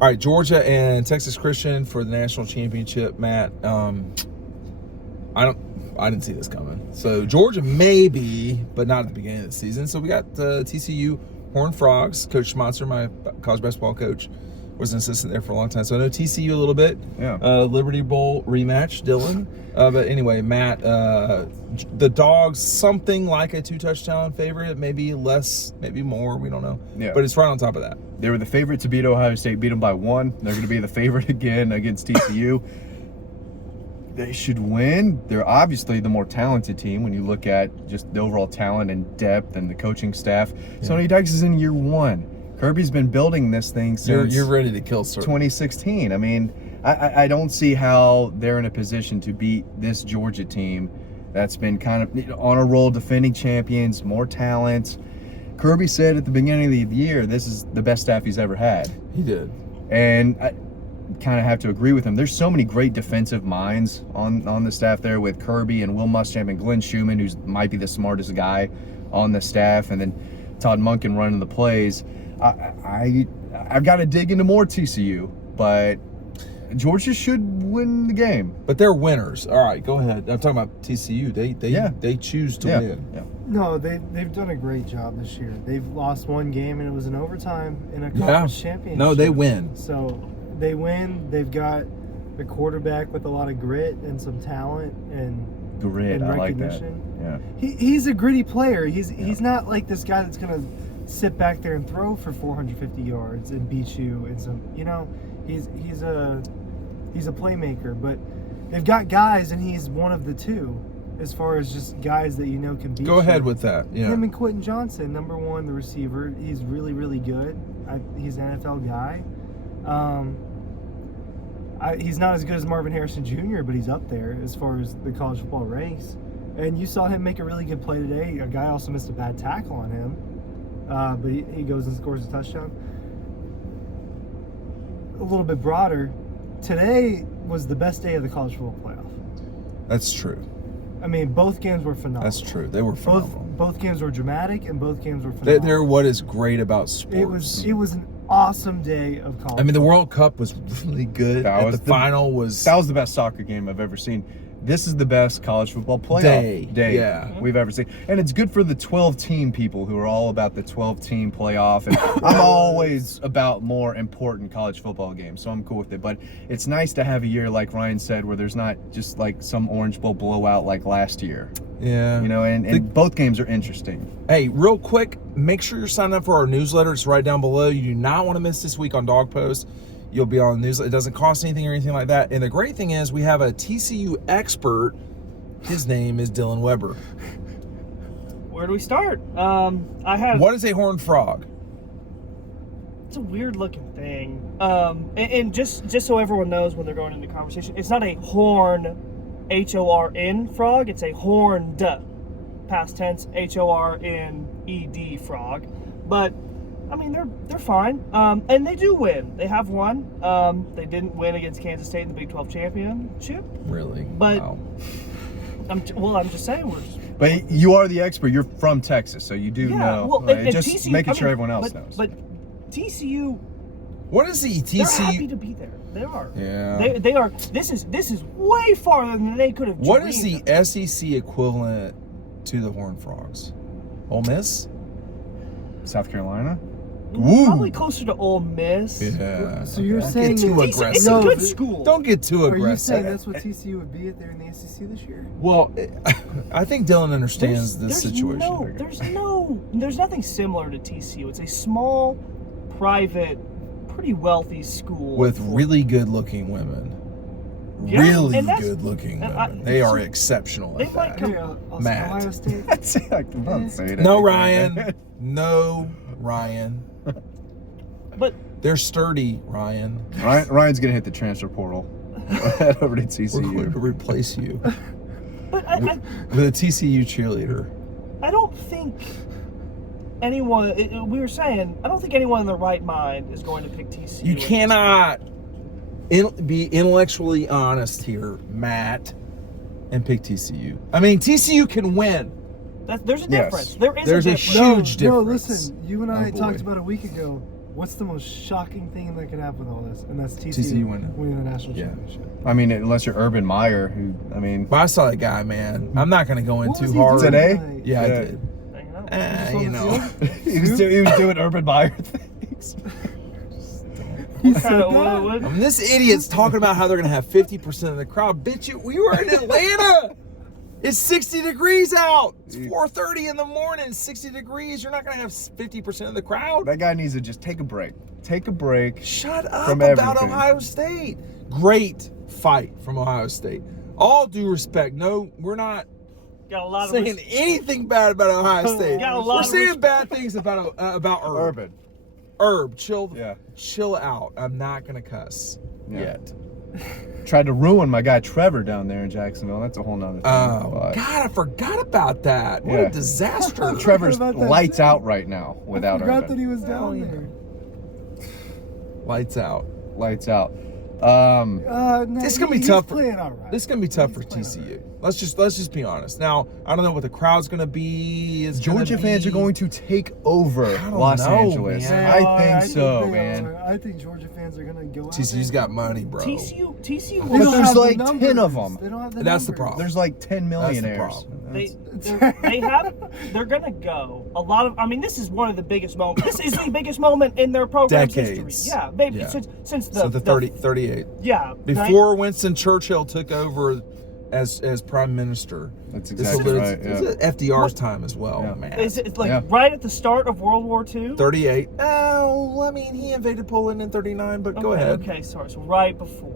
All right, Georgia and Texas Christian for the national championship, Matt. I didn't see this coming. So Georgia maybe, but not at the beginning of the season. So we got TCU Horned Frogs. Coach Schmatzer, my college basketball coach, was an assistant there for a long time. So I know TCU a little bit. Yeah. Liberty Bowl rematch, Dylan. But anyway, Matt, the Dogs, something like a 2-touchdown favorite, maybe less, maybe more. We don't know. Yeah. But it's right on top of that. They were the favorite to beat Ohio State, beat them by 1. They're going to be the favorite again against TCU. They should win. They're obviously the more talented team when you look at just the overall talent and depth and the coaching staff. Yeah. Sonny Dykes is in year 1. Kirby's been building this thing since you're ready to kill, sir. 2016. I mean, I don't see how they're in a position to beat this Georgia team that's been kind of on a roll, defending champions, more talent. Kirby said at the beginning of the year, this is the best staff he's ever had. He did. And I kind of have to agree with him. There's so many great defensive minds on the staff there with Kirby and Will Muschamp and Glenn Schumann, who might be the smartest guy on the staff, and then Todd Monken running the plays. I've got to dig into more TCU, but Georgia should win the game. But they're winners. All right, go ahead. I'm talking about TCU. They choose to win. Yeah. No, they've done a great job this year. They've lost one game and it was in overtime in a conference championship. No, they win. So they win. They've got a quarterback with a lot of grit and some talent and I recognition. like that. Yeah. He's a gritty player. He's not like this guy that's gonna sit back there and throw for 450 yards and beat you and some. He's a playmaker, but they've got guys and he's one of the two. As far as just guys that can beat you. Go ahead with that. Yeah. Him and Quentin Johnson, number 1, the receiver. He's really, really good. He's an NFL guy. He's not as good as Marvin Harrison Jr., but he's up there as far as the college football ranks. And you saw him make a really good play today. A guy also missed a bad tackle on him. But he goes and scores a touchdown. A little bit broader, today was the best day of the college football playoff. That's true. I mean, both games were phenomenal. That's true. They were phenomenal. Both games were dramatic, and both games were phenomenal. They're what is great about sports. It was an awesome day of college. I mean, the World Cup was really good. The final was... That was the best soccer game I've ever seen. This is the best college football playoff day we've ever seen. And it's good for the 12-team people who are all about the 12-team playoff. And I'm always about more important college football games, so I'm cool with it. But it's nice to have a year, like Ryan said, where there's not just like some Orange Bowl blowout like last year. Yeah. And both games are interesting. Hey, real quick, make sure you're signed up for our newsletter. It's right down below. You do not want to miss this week on Dog Post. You'll be on the newsletter. It doesn't cost anything or anything like that. And the great thing is we have a TCU expert. His name is Dylan Weber. Where do we start? What is a horned frog? It's a weird looking thing. And just so everyone knows when they're going into conversation, it's not a horn, H-O-R-N frog. It's a horned, past tense, H-O-R-N-E-D frog. But I mean, they're fine, and they do win. They have won. They didn't win against Kansas State in the Big 12 championship. Really? But wow. I'm just saying But you are the expert. You're from Texas, so you do know. Well, just TCU, making sure everyone else knows. But TCU. What is the TCU? They're happy to be there. They are. Yeah. They are. This is way farther than they could have. What is the SEC equivalent to the Horned Frogs? Ole Miss? South Carolina? Probably closer to Ole Miss. Yeah. So you're saying too aggressive. It's a good school. Don't get too aggressive. Are you saying that's what TCU would be if they're in the SEC this year? Well, I think Dylan understands this situation. There's nothing similar to TCU. It's a small, private, pretty wealthy school with really good-looking women. Yeah, really good-looking women. They are exceptional at that. Matt. No, Ryan. No, Ryan. But they're sturdy, Ryan. Ryan's gonna hit the transfer portal. Head over to TCU. We're going to replace you but with a TCU cheerleader. I don't think anyone. We were saying I don't think anyone in their right mind is going to pick TCU. You cannot be intellectually honest here, Matt, and pick TCU. I mean, TCU can win. There's a difference. There's a huge difference. No, listen. You and I talked about a week ago. What's the most shocking thing that could happen with all this? And that's TCU, TCU winning the national Yeah. championship. I mean, unless you're Urban Meyer, who, I mean, But I saw that guy, man. I'm not going to go in What was too he hard. doing Today? tonight? Yeah, I Yeah. did. Hanging out. You know. he was doing Urban Meyer things. What kind of what? I mean, this idiot's talking about how they're going to have 50% of the crowd. Bitch, we were in Atlanta. It's 60 degrees out. It's 4:30 in the morning. 60 degrees. You're not going to have 50% of the crowd. That guy needs to just take a break. Take a break. Shut up From about everything. Ohio State. Great fight from Ohio State. All due respect. No, we're not Got a lot of saying anything bad about Ohio State. Got a lot We're of saying respect. bad things about Herb. Urban. Herb, chill Yeah. out. I'm not going to cuss Yeah. yet. Tried to ruin my guy Trevor down there in Jacksonville. That's a whole nother thing. Oh, But God, I forgot about that. What Yeah. a disaster. Trevor's about that lights too. out right now without I forgot Urban. that he was Oh, down yeah. there. Lights out. Lights out. No, It's gonna be he's tough for- Playing all right. This is gonna be tough for He's playing all TCU. right. Let's just be honest. Now, I don't know what the crowd's gonna be. Georgia fans are going to take over I don't Los know, Angeles. man. I think so, they man. are. I think Georgia fans are gonna go out. TCU's there. got money, bro. TCU They But don't there's have the like 10 of numbers. them. They don't have the That's the numbers. problem. There's like 10 That's the millionaires. problem. they're gonna go a lot of. I mean, this is one of the biggest moments. This is the biggest moment in their program's Decades. history. Yeah, maybe Yeah. since So the 38. Yeah, Before Winston Churchill took over as prime minister. That's It's exactly right. it's Yeah. FDR's time as well, Yeah. man. It's like Yeah. right at the start of World War II. 38. Oh, I mean, he invaded Poland in 39, but go ahead. Okay, sorry. So right before.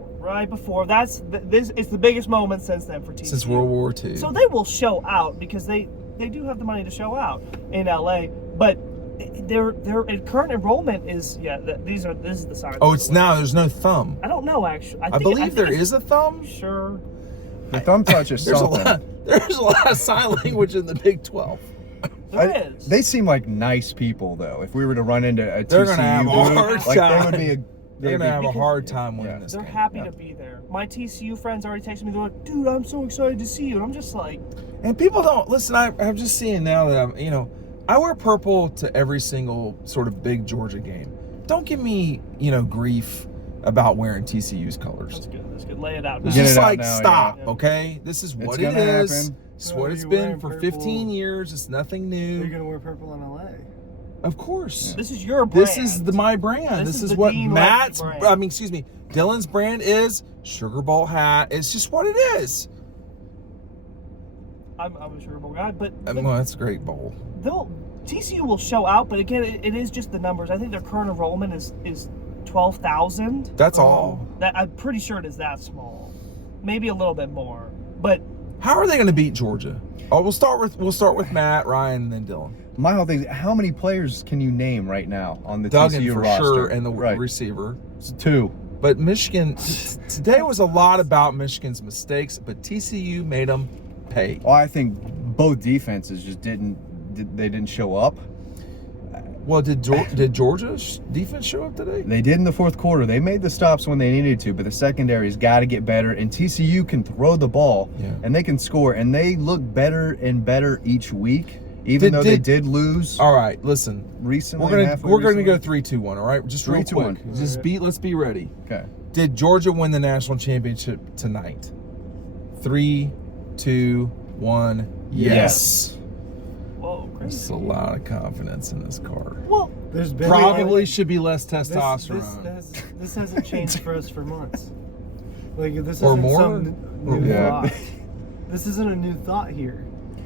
That's this. It's the biggest moment since then for TCU. Since World War II. So they will show out because they do have the money to show out in LA, but their current enrollment is this is the sign. Oh, it's now. There's no thumb. I don't know actually. I believe there is a thumb. Sure. The thumb touch is There's something. there's a lot of sign language in the Big 12. There is. They seem like nice people, though. If we were to run into a They're TCU gonna have a booth, hard like time. they would be a. They're they'd gonna have a because- hard time winning Yeah. this They're game. happy to be there. My TCU friends already texted me. They're like, "Dude, I'm so excited to see you." And I'm just like, And people don't listen. I'm just seeing now that I wear purple to every single sort of big Georgia game. Don't give me grief about wearing TCU's colors. "That's good. That's good. Lay it out." It's Get now." just it out like now, stop, yeah. okay? This is It's what it gonna is. happen. It's Well, what it's you're been wearing for purple. 15 years. It's nothing You're new. gonna wear purple in LA. Of course. This is your brand. This is my brand. This This is is the what Dean Matt's. Levy brand. Dylan's brand is Sugar Bowl hat. It's just what it is. I'm a Sugar Bowl guy, but Well, that's a great bowl. TCU will show out. But again, it is just the numbers. I think their current enrollment is 12,000. That's all. That I'm pretty sure it is that small, maybe a little bit more. But How are they going to beat Georgia? Oh, we'll start with Matt, Ryan, and then Dylan. My whole thing is, how many players can you name right now on the Duggan TCU for roster? sure, and the right. receiver. It's 2. But Michigan today was a lot about Michigan's mistakes, but TCU made them pay. Well, I think both defenses just didn't show up. Well, did Georgia's defense show up today? They did in the fourth quarter. They made the stops when they needed to, but the secondary's got to get better. And TCU can throw the ball, Yeah. and they can score, and they look better and better each week. Even though they did lose All right, listen. recently, We're gonna go 3-2-1. All right, just real 3-2-1. quick. Let's be ready. Okay. Did Georgia win the national championship tonight? 3, 2, 1. Yes. whoa, There's crazy. a lot of confidence in this car. Well, There's been Probably should be less This, testosterone. this hasn't changed for us for months. Like this Or isn't more? some new Yeah. thought. This isn't a new thought here.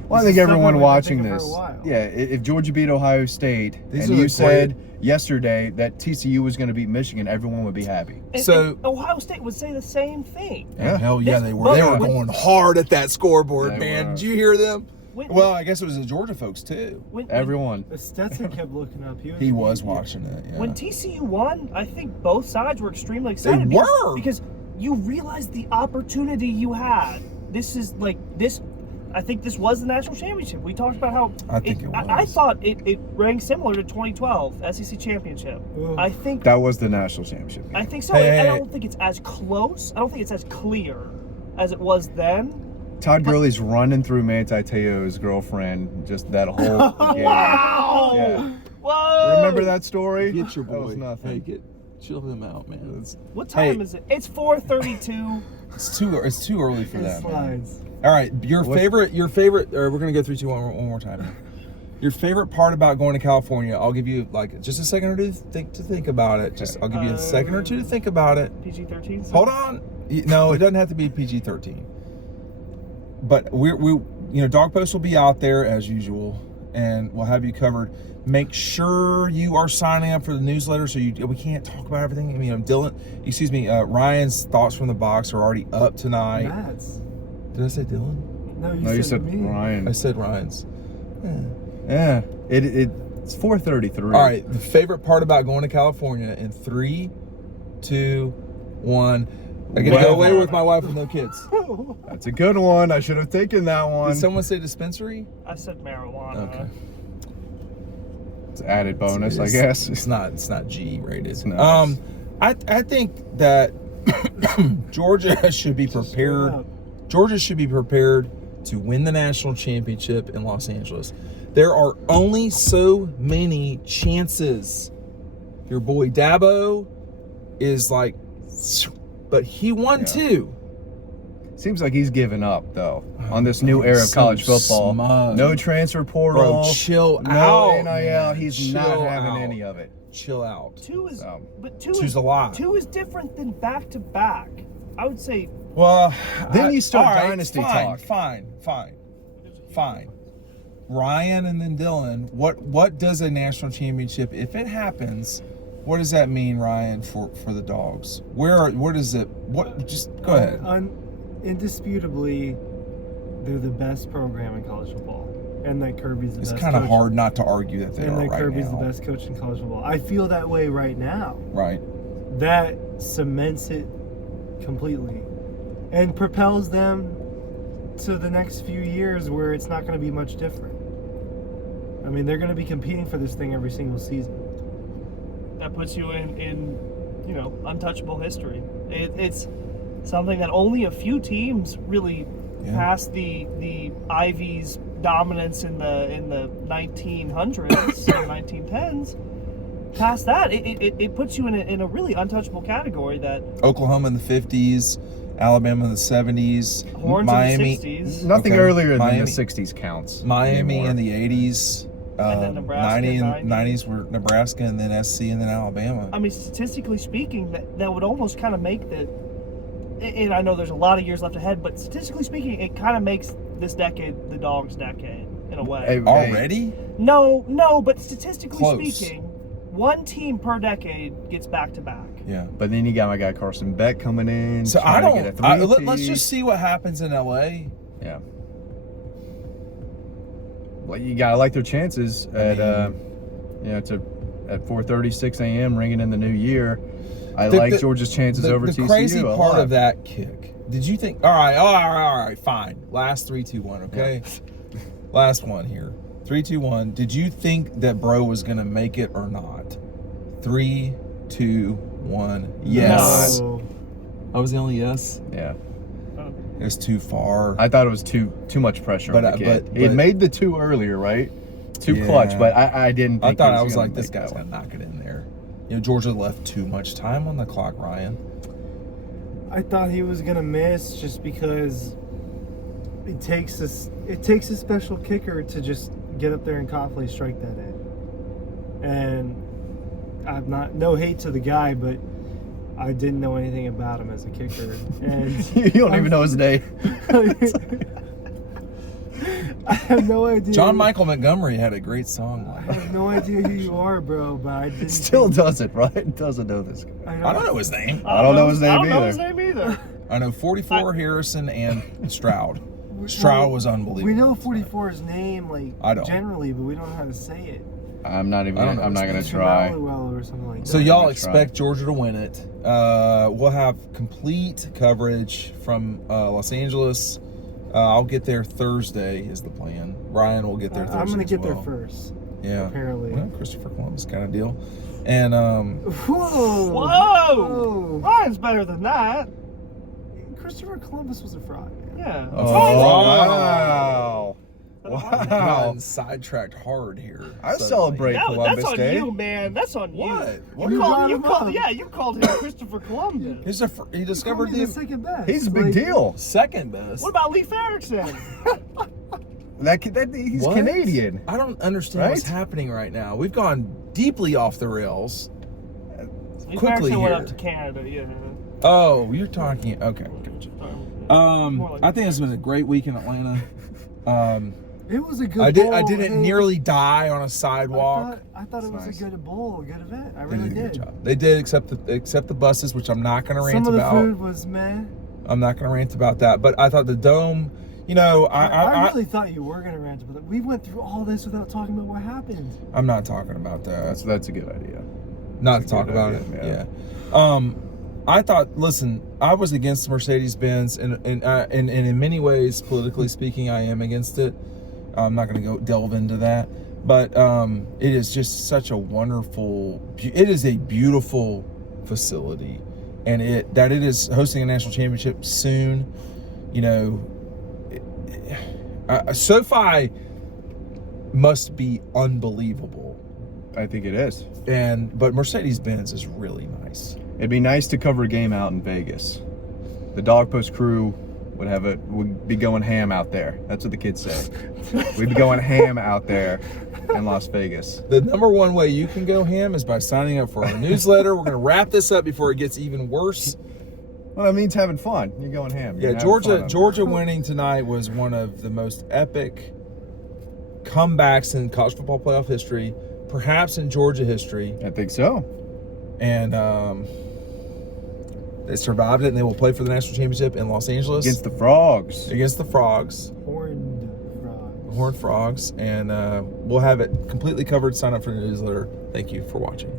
Well, I This think is everyone something we've been watching thinking for this, a while. if Georgia beat Ohio State, These and are you the said yesterday that TCU was going to beat Michigan, everyone would be happy. So- and Ohio State would say the same thing. Yeah. Hell yeah, This- they were. They were but- going hard at that scoreboard, They man. were. Did you hear them? When- Well, I guess it was the Georgia folks too. when- Everyone. Stetson kept looking up. He was watching it. Yeah. When TCU won, I think both sides were extremely excited. They were. because you realized the opportunity you had. This is like this. I think this was the national championship. We talked about how I think it I was. thought it rang similar to 2012 SEC championship. Ugh. I think That was the national championship game. I think so. Hey, and I hey. don't think it's as close. I don't think it's as clear as it was then. Todd Gurley's running through Manti Te'o's girlfriend just that whole game. Wow. Yeah. Whoa! Remember that story? Get your boy. That was nothing. Hey, chill him out, man. What time Hey. is it? It's 4:32. It's too early for It that, man. slides. All right, your What's- favorite. Or we're gonna go through one more time. Your favorite part about going to California? I'll give you like just a second or two to think about it. I'll give you a second or two to think about it. PG-13. Hold on. No, it doesn't have to be PG-13. But we Dog Post will be out there as usual, and we'll have you covered. Make sure you are signing up for the newsletter so we can't talk about everything. I mean, Ryan's thoughts from the box are already up tonight. Matt's. Did I say Dylan? No, No, you said me. Ryan. I said Ryan's. Yeah. It's 4:33. All right, the favorite part about going to California in 3, 2, 1. I gotta go away with my wife with no kids. That's a good one. I should have taken that one. Did someone say dispensary? I said marijuana. Okay. It's an added bonus, I It's- guess. It's not G rated. No. I think that Georgia should be prepared. Georgia should be prepared to win the national championship in Los Angeles. There are only so many chances. Your boy Dabo is like, but he won two. Seems like he's given up though on this new era of So college football. smug. No transfer portal. Bro, chill no out. NIL. man. He's Chill not having out. any of it. Chill out. Two is, So, but two two's is a lot. Two is different than back to back. I would say Well, Then you start all right, dynasty fine, talk. Fine. Ryan and then Dylan. What does a national championship, if it happens, what does that mean, Ryan, for the Dogs? Where does it? What? Just go ahead. Indisputably, they're the best program in college football, and that Kirby's the It's best. kind of coach. hard not to argue that they And are that right Kirby's now. the best coach in college football. I feel that way right now. Right. That cements it completely, and propels them to the next few years where it's not going to be much different. I mean, they're going to be competing for this thing every single season. that puts you in untouchable history. It's something that only a few teams really past the Ivy's dominance in the 1900s and 1910s. Past that, it puts you in a really untouchable category that Oklahoma in the 50s, Alabama in the 70s, Horns Miami, in the 60s. Nothing Okay. earlier Miami. than the 60s counts. Miami anymore. in the 80s, And then Nebraska 90 in and 90s were Nebraska, and then SC, and then Alabama. I mean, statistically speaking, that would almost kind of make and I know there's a lot of years left ahead, but statistically speaking, it kind of makes this decade the Dogs' decade in a way. Hey, Already? No, but statistically Close. speaking, one team per decade gets back to back. Yeah. But then you got my guy Carson Beck coming in. So I trying to don't. get a Let's three-peat. just see what happens in LA. Yeah. Well, you gotta like their chances at at 4:36 a.m. ringing in the new year. I like Georgia's chances over the TCU. crazy a part lot. of that kick. Did you think? All right, fine. Last 3, 2, 1. Okay. Last one here. 3, 2, 1. Did you think that Bro was gonna make it or not? 3, 2, 1. Yes. No. I was the only yes. Yeah. It was too far. I thought it was too much pressure on But, the kid. but- It but- made the two earlier, right? Too Yeah. clutch, but I didn't. I Think thought he I was gonna like, this make that guy's one. gonna knock it in there. Georgia left too much time on the clock, Ryan. I thought he was gonna miss just because it takes a special kicker to just get up there and confidently strike that in. And I'm no hate to the guy, but I didn't know anything about him as a kicker. And You don't even know his name. I have no idea. John Michael Montgomery had a great song. I have no idea who you are, bro, but I didn't. Still think- doesn't, right? Doesn't know this guy. I don't know his name. I don't know his name I don't know either. his name either. I know 44 Harrison and Stroud. Stroud was unbelievable. We know 44's name, like I don't. generally, but we don't know how to say it. I'm not even. I don't know I'm not his gonna name. try. Well, or something like that. So y'all That's expect Georgia to win it. We'll have complete coverage from Los Angeles. I'll get there Thursday is the plan. Ryan will get there Thursday. I'm gonna as get well. there first. Yeah. Apparently. Well, Christopher Columbus kind of deal. And Whoa! Whoa! Ryan's better than that. Christopher Columbus was a fraud, man. Yeah. Oh, fraud. wow. I don't like Wow. it. Gotten sidetracked hard here. I suddenly. celebrate Columbus That's on Day. you, man. That's on What? you. What? You brought him up. You called him Christopher Columbus. He discovered Probably the second best. He's a big Like, deal. second best. What about Leif Erikson? He's What? Canadian. I don't understand what's Right? happening right now. We've gone deeply off the rails. Leif Quickly Erikson went here. up to Canada. Yeah. Oh, you're talking. Okay, gotcha. More like- I think this was a great week in Atlanta. It was a good. I bowl. didn't Hey, nearly die on a sidewalk. I thought it was Nice. a good bowl, a good event. I They really did a good did. job. They did, except the buses, which I'm not going to rant Some of the about. food was meh. I'm not going to rant about that. But I thought the dome, you know, I really thought you were gonna rant about that. We went through all this without talking about what happened. I'm not talking about that. That's a good idea. Not to That's a talk good about idea, it. Yeah. I thought. Listen, I was against Mercedes-Benz, and in many ways, politically speaking, I am against it. I'm not going to go delve into that, but it is just such a wonderful. It is a beautiful facility, and it is hosting a national championship soon. You know, SoFi must be unbelievable, I think it is. but Mercedes-Benz is really nice. It'd be nice to cover a game out in Vegas. The Dog Post crew would be going ham out there. That's what the kids say. We'd be going ham out there in Las Vegas. The number one way you can go ham is by signing up for our newsletter. We're going to wrap this up before it gets even worse. Well, that means having fun. You're going ham. You're Yeah, having fun. Georgia winning tonight was one of the most epic comebacks in college football playoff history, perhaps in Georgia history. I think so. And they survived it, and they will play for the national championship in Los Angeles Against the Frogs. against the Frogs. Horned frogs. Horned Frogs, and we'll have it completely covered. Sign up for the newsletter. Thank you for watching.